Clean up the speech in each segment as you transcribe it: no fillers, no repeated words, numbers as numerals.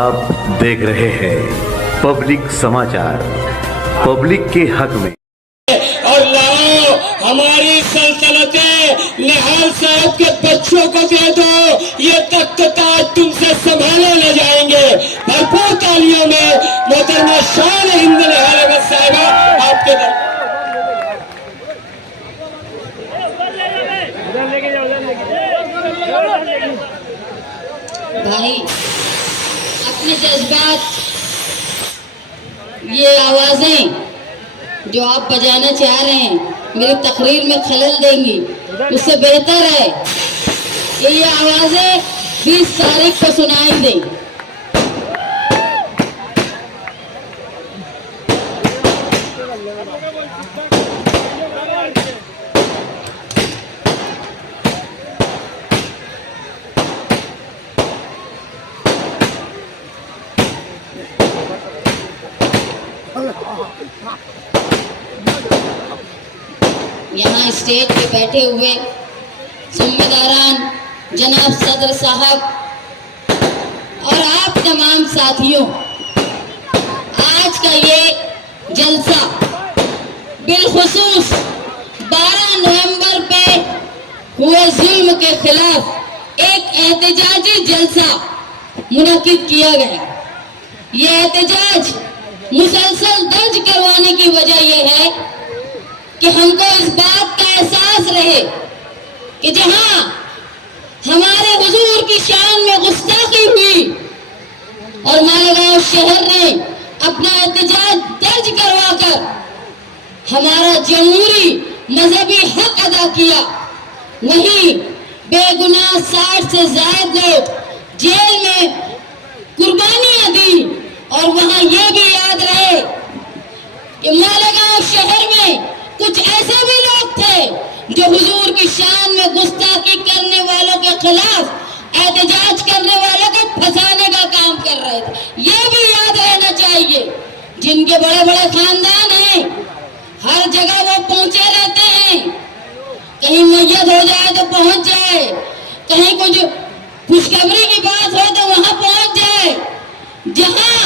आप देख रहे हैं पब्लिक समाचार, पब्लिक के हक में। और लाओ हमारी सल्तनतें निहाल साहब के बच्चों को दे दो, ये तख्त ताज तुमसे संभाले ले जाएंगे। भरपूर तालियों में मोहतरमा शान हिंद निहाल अहमद साहिबा आपके भाई अपने जज्बात, ये आवाजें जो आप बजाना चाह रहे हैं मेरी तकरीर में खलल देंगी। उससे बेहतर है कि ये आवाजें 20 तारीख को सुनाई दें। यहाँ स्टेज पे बैठे हुए जिम्मेदारान जनाब सदर साहब और आप तमाम साथियों, आज का ये जलसा बिलखुसूस 12 नवंबर पे हुए जुल्म के खिलाफ एक एहतजाजी जलसा मुनक्किद किया गया। ये एहतजाज मुसलसल दर्ज करवाने की वजह यह है कि हमको इस बात का एहसास रहे कि जहां हमारे हुजूर की शान में गुस्ताखी हुई और मालेगांव शहर ने अपना एहतजाज दर्ज करवाकर हमारा जमहूरी मजहबी हक अदा किया, वहीं बेगुनाह 60 से ज्यादा लोग जेल में कुर्बानियां दी। और वहां यह भी याद रहे कि मालेगांव शहर में कुछ ऐसे भी लोग थे जो हुजूर की शान में गुस्ताखी करने वालों के खिलाफ एहतजाज करने वालों को फंसाने का काम कर रहे थे। यह भी याद रहना चाहिए। जिनके बड़े बड़े खानदान हैं, हर जगह वो पहुंचे रहते हैं, कहीं मैयत हो जाए तो पहुंच जाए, कहीं कुछ खुशखबरी की बात हो तो वहां पहुंच जाए। जहां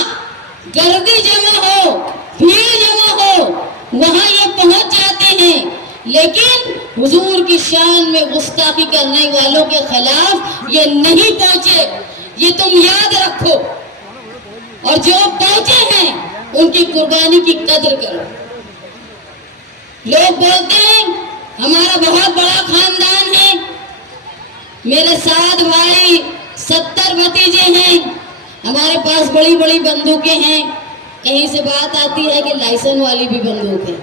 गर्दी जमा हो, भीड़ जमा हो, वहां ये पहुंच जाते हैं। लेकिन हुजूर की शान में गुस्ताखी करने वालों के खिलाफ ये नहीं पहुंचे, ये तुम याद रखो। और जो पहुंचे हैं उनकी कुर्बानी की कदर करो। लोग बोलते हैं हमारा बहुत बड़ा खानदान है, मेरे 7 भाई 70 भतीजे हैं, हमारे पास बड़ी बड़ी बंदूकें हैं। कहीं से बात आती है कि लाइसेंस वाली भी बंदूक है,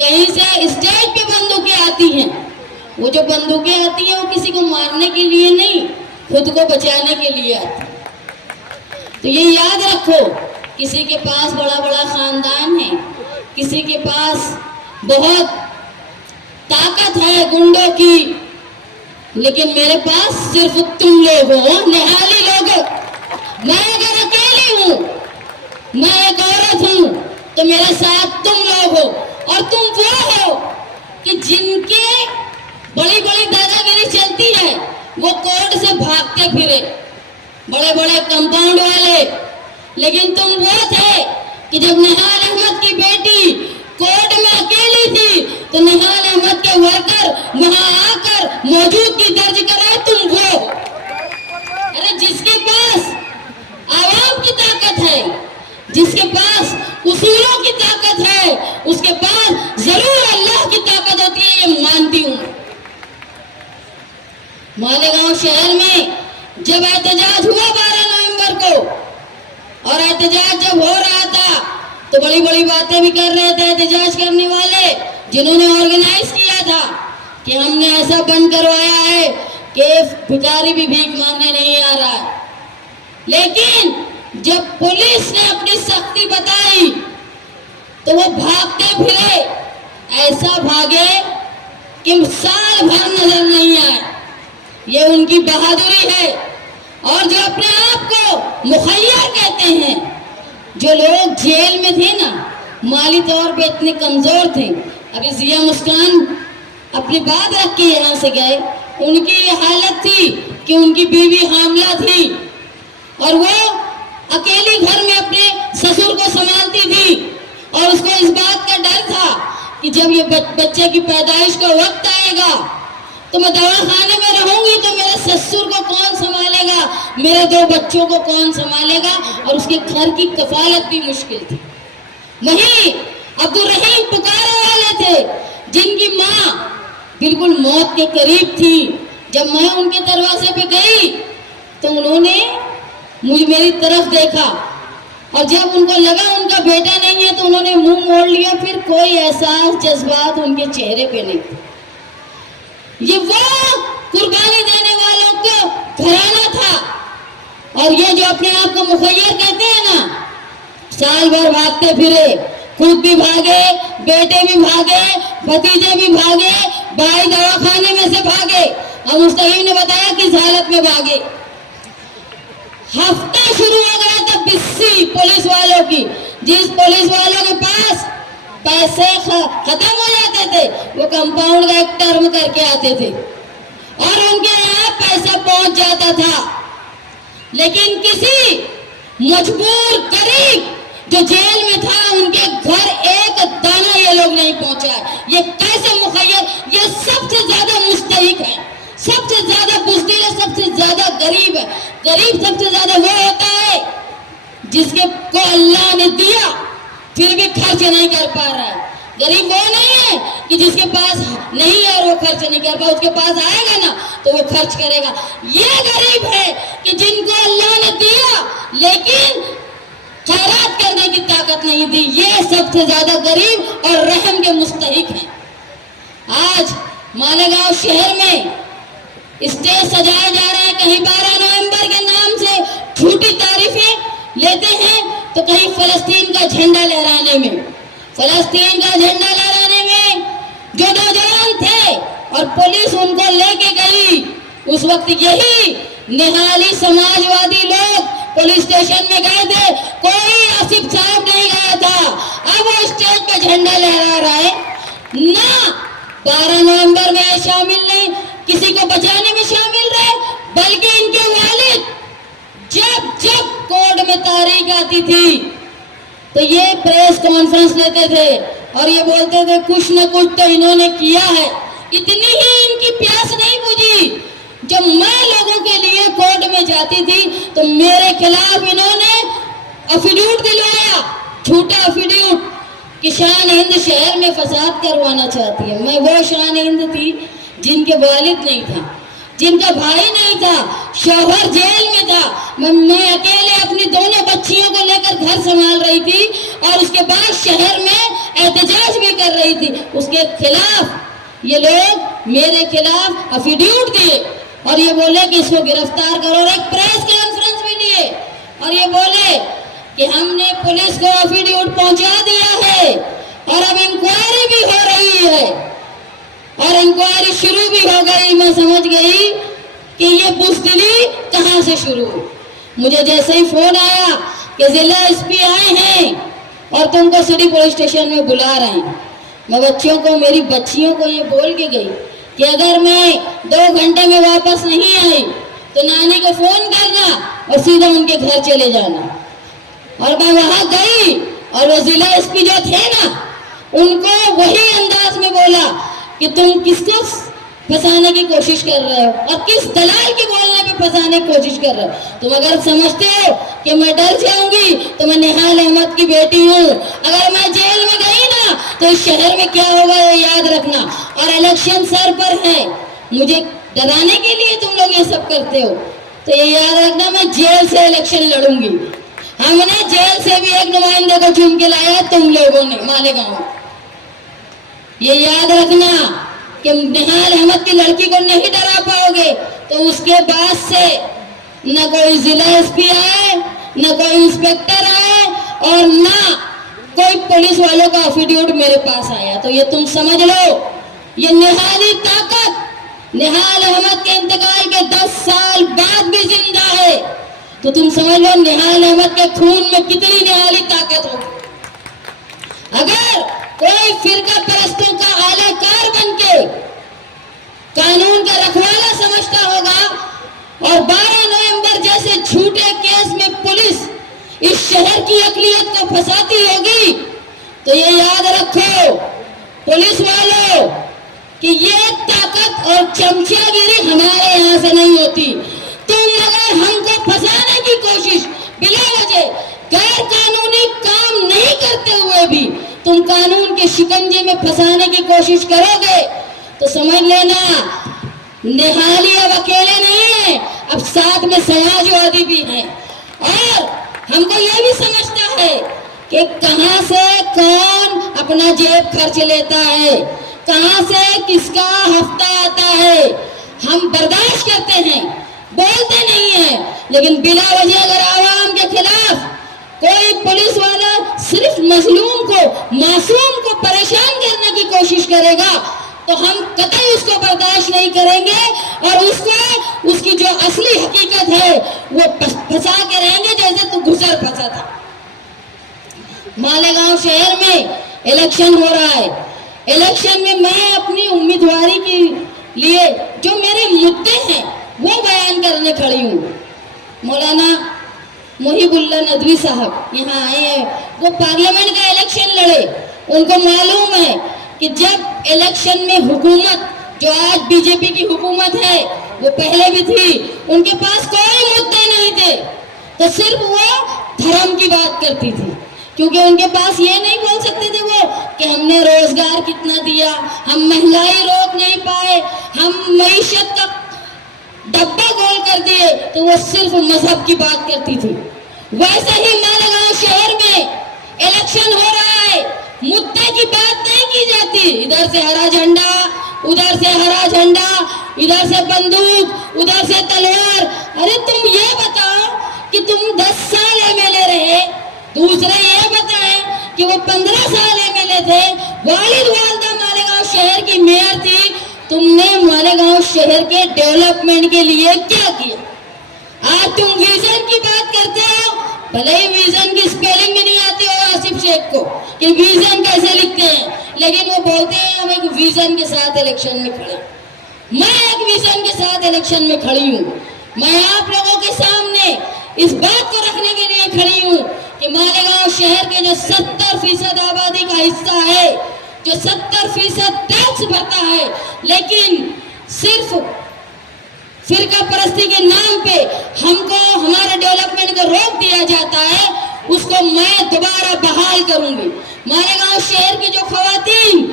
कहीं से स्टेज पे बंदूकें आती हैं। वो जो बंदूकें आती हैं वो किसी को मारने के लिए नहीं, खुद को बचाने के लिए आती है। तो ये याद रखो, किसी के पास बड़ा बड़ा खानदान है, किसी के पास बहुत ताकत है गुंडों की, लेकिन मेरे पास सिर्फ तुम लोग हो, निहाली लोग। मैं अगर अकेली हूं, मैं एक औरत हूं, तो मेरे साथ तुम लोग हो। और तुम वो हो कि जिनके बड़ी बड़ी दादागिरी चलती है, वो कोर्ट से भागते फिरे, बड़े बड़े कंपाउंड वाले। लेकिन तुम वो थे कि जब निहाल अहमद की बेटी कोर्ट में अकेली थी तो निहाल अहमद के वर्कर वहां आकर मौजूदगी दर्ज कराए। तुम वो, अरे जिसके पास आवाम की ताकत है, जिसके पास उसूलों की ताकत है, उसके पास जरूर अल्लाह की ताकत होती है, ये मानती हूं। मालेगांव शहर में जब एहतजाज हुआ 12 नवंबर को, और एहतजाज जब हो रहा था तो बड़ी बड़ी बातें भी कर रहे थे एहतजाज करने वाले, जिन्होंने ऑर्गेनाइज किया था कि हमने ऐसा बंद करवाया है कि भिखारी भी भीख मांगने नहीं आ रहा है। लेकिन जब पुलिस ने अपनी सख्ती बताई तो वो भागते फिरे, ऐसा भागे कि साल भर नजर नहीं आए। ये उनकी बहादुरी है। और जो अपने आप को मुखैर कहते हैं, जो लोग जेल में थे ना, माली तौर पे इतने कमजोर थे, अभी जिया मुस्कान अपनी बात रख के यहाँ से गए, उनकी ये हालत थी कि उनकी बीवी हामला थी और वो अकेले कि जब ये बच्चे की पैदाइश का वक्त आएगा तो मैं दवाखाने में रहूंगी तो मेरे ससुर को कौन संभालेगा, मेरे 2 बच्चों को कौन संभालेगा, और उसके घर की कफालत भी मुश्किल थी। वहीं अब्दुल रहीम पुकारे वाले थे जिनकी माँ बिल्कुल मौत के करीब थी। जब मैं उनके दरवाजे पे गई तो उन्होंने मेरी तरफ देखा, और जब उनको लगा उनका बेटा नहीं है तो उन्होंने मुंह मोड़ लिया। फिर कोई एहसास जज्बात उनके चेहरे पे नहीं था। ये वो कुर्बानी देने वालों को घराना था। और ये जो अपने आप को मुखैर कहते हैं ना, साल भर भागते फिरे, खुद भी भागे, बेटे भी भागे, भतीजे भी भागे, भाई दवाखाने में से भागे, और मुस्तकीम ने बताया किस हालत में भागे। हफ्ता शुरू हो गया था बिस्सी पुलिस वालों की। जिस पुलिस वालों के पास पैसे खत्म हो जाते थे वो कंपाउंड का एक टर्म करके आते थे और उनके यहाँ पैसा पहुंच जाता था। लेकिन किसी मजबूर गरीब जो जेल में था उनके घर एक दाना ये लोग नहीं पहुंचाए। ये कैसे मुखैर, ये सबसे ज्यादा मुस्तहिक है, सबसे ज्यादा बुज़दिल है, सबसे ज्यादा गरीब है। गरीब सबसे ज्यादा वो होता है जिसके को अल्लाह ने दिया फिर भी खर्च नहीं कर पा रहा है। गरीब वो नहीं है कि जिसके पास नहीं है और वो खर्च नहीं कर पा, उसके पास आएगा ना तो वो खर्च करेगा। ये गरीब है कि जिनको अल्लाह ने दिया लेकिन खैरात करने की ताकत नहीं दी। ये सबसे ज्यादा गरीब और रहम के मुस्तहिक है। आज मालेगांव शहर में स्टेज सजाए जा रहे हैं, कहीं 12 नवंबर के नाम से झूठी तारीफें लेते हैं तो कहीं फलस्तीन का झंडा लहराने में, फलस्तीन का झंडा लहराने में जो नौजवान थे और पुलिस उनको लेके गई, उस वक्त यही निहाली समाजवादी लोग पुलिस स्टेशन में गए थे, कोई आसिफ साहब नहीं गया था। अब वो स्टेज पे झंडा लहरा रहा है ना, 12 नवंबर में शामिल नहीं, किसी को बचाने में शामिल रहे, बल्कि इनके वालिद जब जब कोर्ट में तारीख आती थी तो ये प्रेस कॉन्फ्रेंस लेते थे और ये बोलते थे कुछ न कुछ तो इन्होंने किया है। इतनी ही इनकी प्यास नहीं बुझी, जब मैं लोगों के लिए कोर्ट में जाती थी तो मेरे खिलाफ इन्होंने एफिडेविट दिलवाया, झूठा एफिडेविट कि शान हिंद शहर में फसाद करवाना चाहती है। मैं वो शान हिंद थी जिनके वालिद नहीं था, जिनका भाई नहीं था, शौहर जेल में था, मैं अकेले अपनी दोनों बच्चियों को लेकर घर संभाल रही थी और उसके बाद शहर में एहतजाज भी कर रही थी। उसके खिलाफ ये लोग मेरे खिलाफ एफिडेविट दिए और ये बोले कि इसको गिरफ्तार करो, और एक प्रेस कॉन्फ्रेंस भी लिए और ये बोले कि हमने पुलिस को एफिडेविट पहुंचा दिया है और अब इंक्वायरी भी हो रही है। और इंक्वायरी शुरू भी हो गई। मैं समझ गई कि ये बुज़दिली कहां से शुरू हुई। मुझे जैसे ही फोन आया कि जिला एसपी आए हैं और तुमको सिटी पुलिस स्टेशन में बुला रहे हैं, मैं बच्चियों को, मेरी बच्चियों को ये बोल के गई कि अगर मैं 2 घंटे में वापस नहीं आई तो नानी को फोन करना और सीधा उनके घर चले जाना। और मैं वहां गई और वो जिला एसपी जो थे ना, उनको वही अंदाज में बोला कि तुम किसको फंसाने की कोशिश कर रहे हो और किस दलाल के बोलने पे फंसाने की कोशिश कर रहे हो। तुम अगर समझते हो कि मैं डर जाऊंगी तो मैं निहाल अहमद की बेटी हूँ, अगर मैं जेल में गई ना तो इस शहर में क्या होगा ये याद रखना। और इलेक्शन सर पर है, मुझे डराने के लिए तुम लोग ये सब करते हो तो ये याद रखना, मैं जेल से इलेक्शन लड़ूंगी। हमने जेल से भी एक नुमाइंदे को चुन के लाया तुम लोगों ने मालेगांव। ये याद रखना कि निहाल अहमद की लड़की को नहीं डरा पाओगे तो उसके बाद से न कोई जिला एसपी आए, न कोई इंस्पेक्टर आए और न कोई पुलिस वालों का एफिडेविट मेरे पास आया। तो ये तुम समझ लो, ये निहाली ताकत निहाल अहमद के इंतकाल के 10 साल बाद भी जिंदा है। तो तुम समझ लो निहाल अहमद के खून में कितनी निहाली ताकत होगी। अगर कोई फिरका परस्तों का आलाकार बनके कानून का रखवाला समझता होगा और 12 नवंबर जैसे झूठे केस में पुलिस इस शहर की अकलियत को फंसाती होगी तो ये याद रखो पुलिस वालों कि ये ताकत और चमचागिरी हमारे यहाँ से नहीं होती। तुम अगर हमको फंसाने की कोशिश बिला वजह गैर कानूनी काम नहीं करते हुए भी तुम कानून के शिकंजे में फंसाने की कोशिश करोगे तो समझ लेना निहाली अब अकेले नहीं है, अब साथ में समाजवादी भी हैं। और हमको यह भी समझता है कि कहां से कौन अपना जेब खर्च लेता है, कहां से किसका हफ्ता आता है। हम बर्दाश्त करते हैं, बोलते नहीं है, लेकिन बिला वजह अगर आवाम के खिलाफ कोई पुलिस वाला सिर्फ मजलूम को, मासूम को परेशान करने की कोशिश करेगा तो हम कतई उसको बर्दाश्त नहीं करेंगे और उसको उसकी जो असली हकीकत है वो फंसा के रहेंगे जैसे तू घुसर फंसा था। मालेगांव शहर में इलेक्शन हो रहा है। इलेक्शन में मैं अपनी उम्मीदवारी के लिए जो मेरे मुद्दे हैं वो बयान करने खड़ी हूँ। मौलाना मुहिबुल्लाह नदवी साहब यहाँ आए हैं, वो पार्लियामेंट का इलेक्शन लड़े। उनको मालूम है कि जब इलेक्शन में हुकूमत जो आज बीजेपी की हुकूमत है वो पहले भी थी, उनके पास कोई मुद्दे नहीं थे, तो सिर्फ वो धर्म की बात करती थी, क्योंकि उनके पास ये नहीं बोल सकते थे वो कि हमने रोजगार कितना दिया, हम महंगाई रोक नहीं पाए, हम मईशत का डब्बा गोल कर दिए, तो वो सिर्फ मजहब की बात करती थी। वैसे ही मालेगांव शहर में इलेक्शन हो रहा है, मुद्दे की बात नहीं की जाती। इधर से हरा झंडा, उधर से हरा झंडा, इधर से बंदूक, उधर से तलवार। अरे तुम ये बताओ कि तुम 10 साल एमएलए रहे, दूसरे ये बताएं कि वो 15 साल एमएलए थे, वालिद वालदा मालेगांव शहर की मेयर थी, तुमने मालेगांव शहर के डेवलपमेंट के लिए क्या किया? आज तुम विजन की बात करते हो, भले ही विजन की स्पेलिंग भी नहीं आती हो आसिफ शेख को कि विजन कैसे लिखते हैं, लेकिन वो बोलते हैं हम एक विजन के साथ इलेक्शन में खड़े। मैं एक विजन के साथ इलेक्शन में खड़ी हूँ। मैं आप लोगों के सामने इस बात को रखने के लिए खड़ी हूँ कि मालेगांव शहर के जो 70% आबादी का हिस्सा है, जो 70% टैक्स भरता है, लेकिन सिर्फ फिरका परस्ती के नाम पे हमको हमारे डेवलपमेंट को रोक दिया जाता है, उसको मैं दोबारा बहाल करूंगी। मालेगांव शहर की जो खवातीन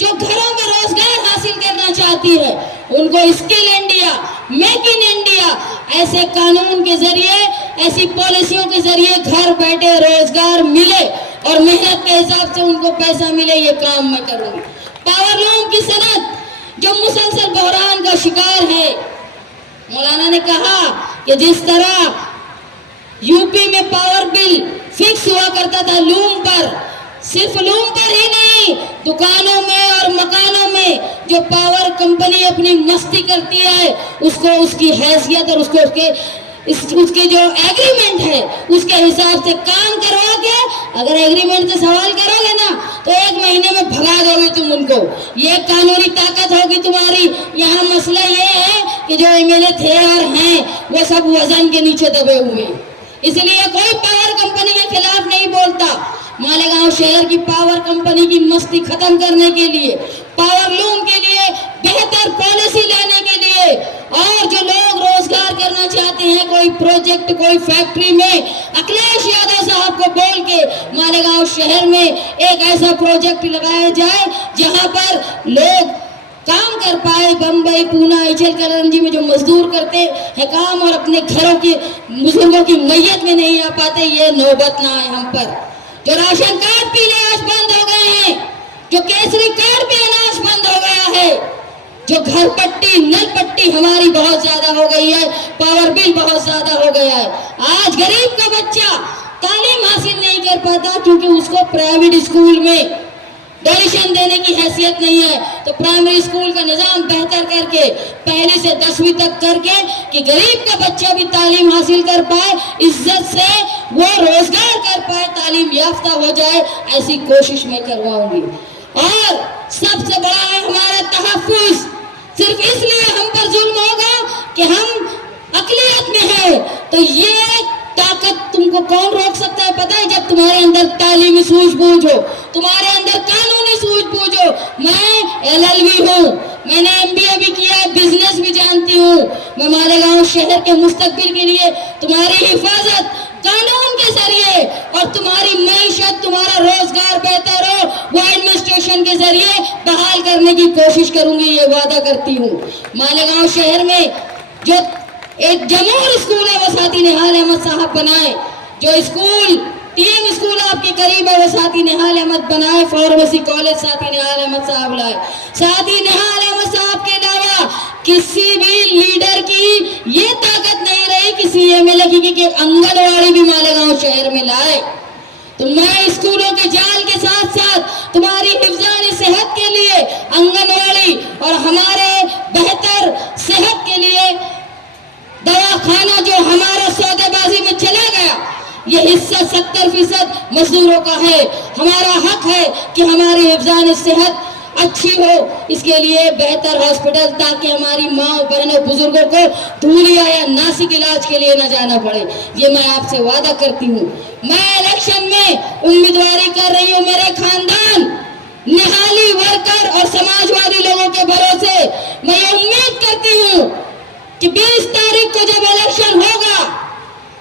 जो घरों में रोजगार हासिल करना चाहती है, उनको skill India, make in India ऐसे कानून के जरिए, ऐसी पॉलिसियों के जरिए घर बैठे रोजगार मिले और मेहनत के हिसाब से उनको पैसा मिले, ये काम मैं करूंगी। पावरलूम की सनत जो मुसलसल बहरान का शिकार है, मौलाना ने कहा कि जिस तरह यूपी में पावर बिल फिक्स हुआ करता था लूम पर, सिर्फ लूम पर ही नहीं, दुकानों में और मकानों में जो पावर कंपनी अपनी मस्ती करती है, उसको उसकी हैसियत और उसको उसके जो एग्रीमेंट है उसके हिसाब से काम करवा के, अगर एग्रीमेंट से सवाल करोगे ना तो 1 महीने में भगा दोगे तुम उनको। ये कानूनी ताकत होगी तुम्हारी। यहाँ मसला ये है कि जो एमएलए थे और हैं वो सब वजन के नीचे दबे हुए, इसलिए कोई पावर कंपनी के खिलाफ नहीं बोलता। मालेगांव शहर की पावर कंपनी की मस्ती खत्म करने के लिए, पावर लूम के लिए बेहतर पॉलिसी लाने के लिए, और जो लोग रोजगार करना चाहते हैं, कोई प्रोजेक्ट, कोई फैक्ट्री में, अखिलेश यादव साहब को बोल के मालेगांव शहर में एक ऐसा प्रोजेक्ट लगाया जाए जहां पर लोग काम कर पाए। बम्बई, पूना, इचलकरंजी में जो मजदूर करते हैं काम और अपने घरों की बुजुर्गों की मैयत में नहीं आ पाते, ये नौबत ना आए हम पर। जो राशन कार्ड पीले आज बंद हो गए हैं, जो केसरी कार्ड भी अनाज बंद हो गया है, जो घर पट्टी, नल पट्टी हमारी बहुत ज्यादा हो गई है, पावर बिल बहुत ज्यादा हो गया है। आज गरीब का बच्चा तालीम हासिल नहीं कर पाता क्योंकि उसको प्राइवेट स्कूल में डोनेशन देने की हैसियत नहीं है। तो प्राइमरी स्कूल का निजाम बेहतर करके, 1 से 10वीं तक करके, कि गरीब का बच्चा भी तालीम हासिल कर पाए, इज्जत से वो रोजगार कर पाए, तालीम याफ्ता हो जाए, ऐसी कोशिश मैं करवाऊंगी। और सबसे बड़ा है हमारा तहफ्फुज़। सिर्फ इसलिए हम पर जुल्म होगा कि हम अक़लियत में है, तो ये ताकत तुमको कौन रोक सकता है पता है? जब तुम्हारे अंदर तालीमी सूझबूझ हो, तुम्हारे अंदर कानूनी भी पूछो, मैं LLB हूँ, मैंने MBA भी किया है, बिजनेस भी जानती हूँ। मैं मालेगांव शहर के मुस्तकबिल के लिए तुम्हारी हिफाजत कानून के जरिए और तुम्हारी मईशत, तुम्हारा रोजगार बेहतर हो वो एडमिनिस्ट्रेशन के जरिए बहाल करने की कोशिश करूंगी, ये वादा करती हूँ। मालेगांव शहर में जो एक जमूर स्कूल है वो साथी निहाल अहमद साहब बनाए, जो स्कूल 3 स्कूल आपके करीब है वो साथी निहाल अहमद बनाए, फार्मेसी कॉलेज साथी निहाल अहमद साहब लाए। साथी निहाल अहमद साहब के अलावा किसी भी लीडर की ये ताकत नहीं रही किसी MLA की कि आंगनवाड़ी भी मालेगांव शहर में लाए। तो मैं स्कूलों के जाल के साथ साथ तुम्हारी हिफ्ज़ानी सेहत के लिए आंगनवाड़ी और हमारे बेहतर सेहत के लिए दवाखाना जो हमारा सौदेबाजी में चला गया, ये हिस्सा 70% मजदूरों का है। हमारा हक है कि हमारी हिफ्ज़ानी सेहत अच्छी हो, इसके लिए बेहतर हॉस्पिटल, ताकि हमारी माँ बहनों बुजुर्गों को धूलिया या नासिक इलाज के लिए न जाना पड़े, ये मैं आपसे वादा करती हूँ। मैं इलेक्शन में उम्मीदवारी कर रही हूँ मेरे खानदान, निहाली वर्कर और समाजवादी लोगों के भरोसे। मैं ये उम्मीद करती हूँ कि 20 तारीख को जब इलेक्शन होगा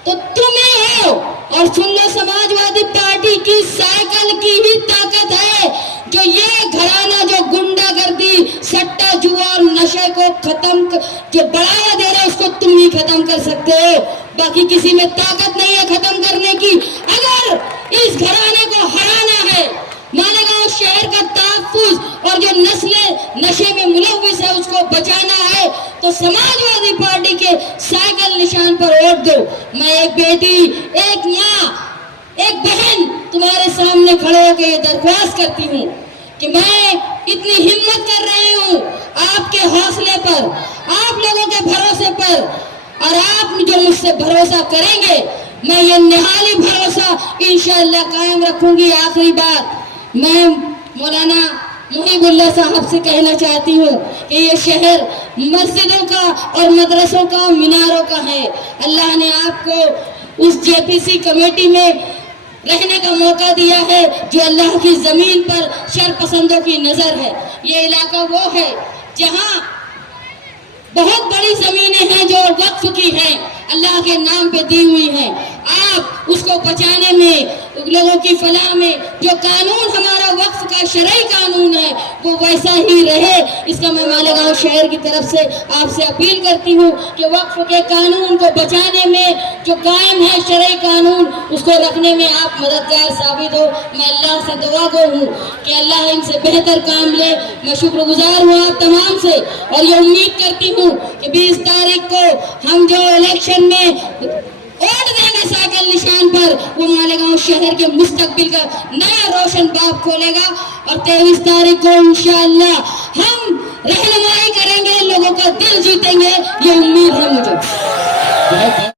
तो तुम ही हो। और सुन लो, समाजवादी पार्टी की साइकिल की ही ताकत है जो ये घराना जो गुंडागर्दी, सट्टा जुआ और नशे को खत्म जो बढ़ावा दे रहा है उसको तुम ही खत्म कर सकते हो, बाकी किसी में ताकत नहीं है खत्म करने की। अगर इस घराने को हराना है, मालेगांव शहर का तहफ्फुज और जो नस्लें नशे में मुलव्विस है उसको बचाना है, तो समाजवादी पार्टी के साइकिल निशान पर वोट दो। मैं एक बेटी, एक माँ, एक बहन तुम्हारे सामने खड़े होकर ये दरख्वास्त करती हूँ कि मैं इतनी हिम्मत कर रही हूँ आपके हौसले पर, आप लोगों के भरोसे पर, और आप जो मुझसे भरोसा करेंगे मैं ये निहाली भरोसा इंशाअल्लाह कायम रखूंगी। आखिरी बात मैं मौलाना मुहिबुल्लाह साहब से कहना चाहती हूँ कि ये शहर मस्जिदों का और मदरसों का, मीनारों का है। अल्लाह ने आपको उस JPC कमेटी में रहने का मौका दिया है जो अल्लाह की जमीन पर शरपसंदों की नजर है। ये इलाका वो है जहाँ बहुत बड़ी जमीनें हैं जो वक्फ की हैं, अल्लाह के नाम पे दी हुई हैं। आप उसको बचाने में, लोगों की फलाह में जो कानून हमारा वक्फ का शरई कानून है वो वैसा ही रहे, इसका मैं मालेगांव शहर की तरफ से आपसे अपील करती हूँ कि वक्फ के कानून को बचाने में जो कायम है शरई कानून, उसको रखने में आप मददगार साबित हो। मैं अल्लाह से दुआ गो हूँ कि अल्लाह इनसे बेहतर काम ले। मैं शुक्रगुजार हूँ आप तमाम से, और ये उम्मीद करती हूँ कि 20 तारीख को हम जो इलेक्शन में वोट देंगे साइकिल निशान पर, वो मालेगांव शहर के मुस्तकबिल का नया रोशन बाब खोलेगा। और 23 तारीख को इंशाअल्लाह हम रहनुमाई करेंगे, लोगों का दिल जीतेंगे, ये उम्मीद है मुझे।